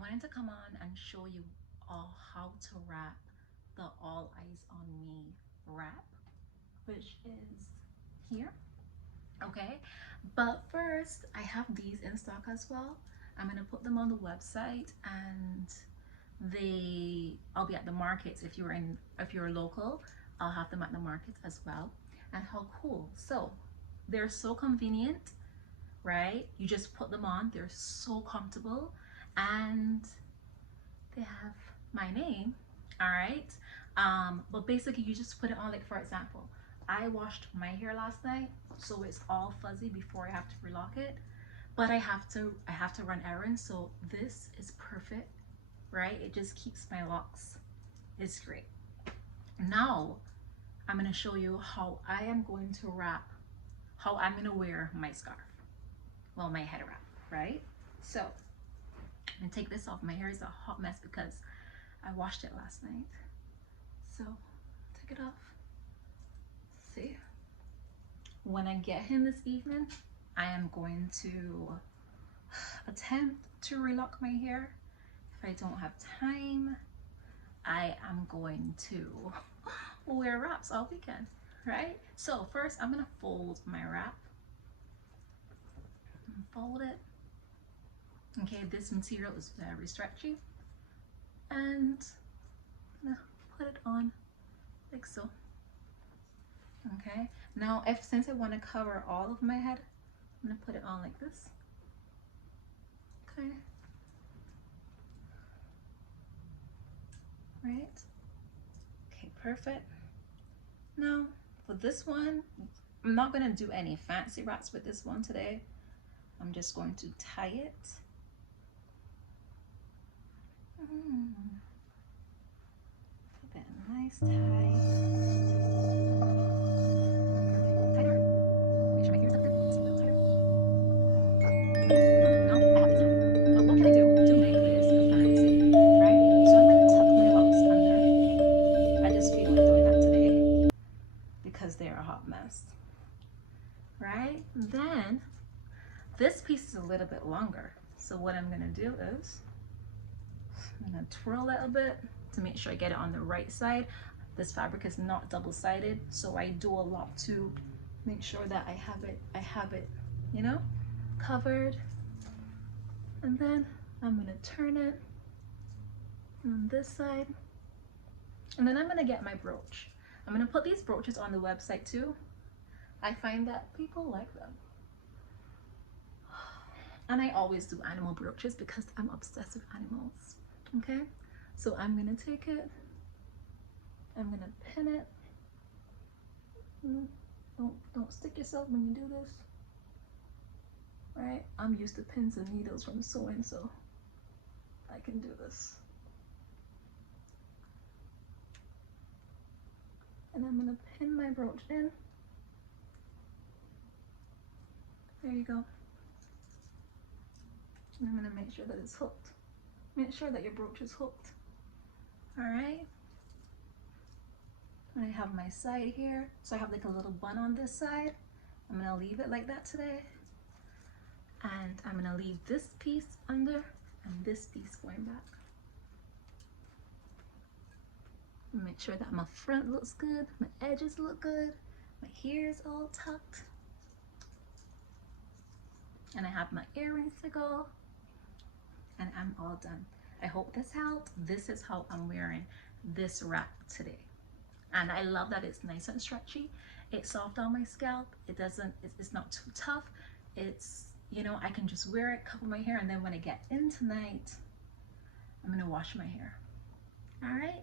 wanted to come on and show you all how to wrap the All Eyes on Me wrap, which is here. Okay, but first I have these in stock as well. I'm gonna put them on the website, and I'll be at the markets. If you're local, I'll have them at the markets as well. And how cool. So they're so convenient, right? You just put them on, they're so comfortable, and they have my name. All right. But basically you just put it on, like for example, I washed my hair last night, so it's all fuzzy before I have to relock it, but I have to run errands, so this is perfect, right? It just keeps my locks. It's great. Now I'm going to show you how I am going to wrap, how I'm going to wear my scarf, well, my head wrap, right? So I'm going to take this off. My hair is a hot mess because I washed it last night, so take it off. See, when I get home this evening, I am going to attempt to relock my hair. If I don't have time, I am going to wear wraps all weekend, right? So first I'm gonna fold my wrap and fold it. Okay, this material is very stretchy, and I'm gonna put it on like so. Okay, now since I want to cover all of my head, I'm gonna put it on like this. Okay, right? Okay, perfect. Now for this one, I'm not gonna do any fancy wraps with this one today. I'm just going to tie it. Put that nice tie. They're a hot mess, right? Then this piece is a little bit longer, so what I'm gonna do is I'm gonna twirl a little bit to make sure I get it on the right side. This fabric is not double-sided, so I do a lot to make sure that I have it, you know, covered. And then I'm gonna turn it on this side, and then I'm gonna get my brooch. I'm gonna put these brooches on the website too. I find that people like them. And I always do animal brooches because I'm obsessed with animals. Okay, so I'm gonna take it, I'm gonna pin it. Don't stick yourself when you do this. Right? I'm used to pins and needles from sewing, so I can do this. And I'm gonna pin my brooch in. There you go. And I'm gonna make sure that it's hooked. Make sure that your brooch is hooked. All right. And I have my side here. So I have like a little bun on this side. I'm gonna leave it like that today. And I'm gonna leave this piece under and this piece going back. Make sure that my front looks good, my edges look good, my hair is all tucked, and I have my earrings to go, and I'm all done. I hope this helped. This is how I'm wearing this wrap today. And I love that it's nice and stretchy. It's soft on my scalp. It's not too tough. It's, you know, I can just wear it, cover my hair, and then when I get in tonight, I'm gonna wash my hair. All right.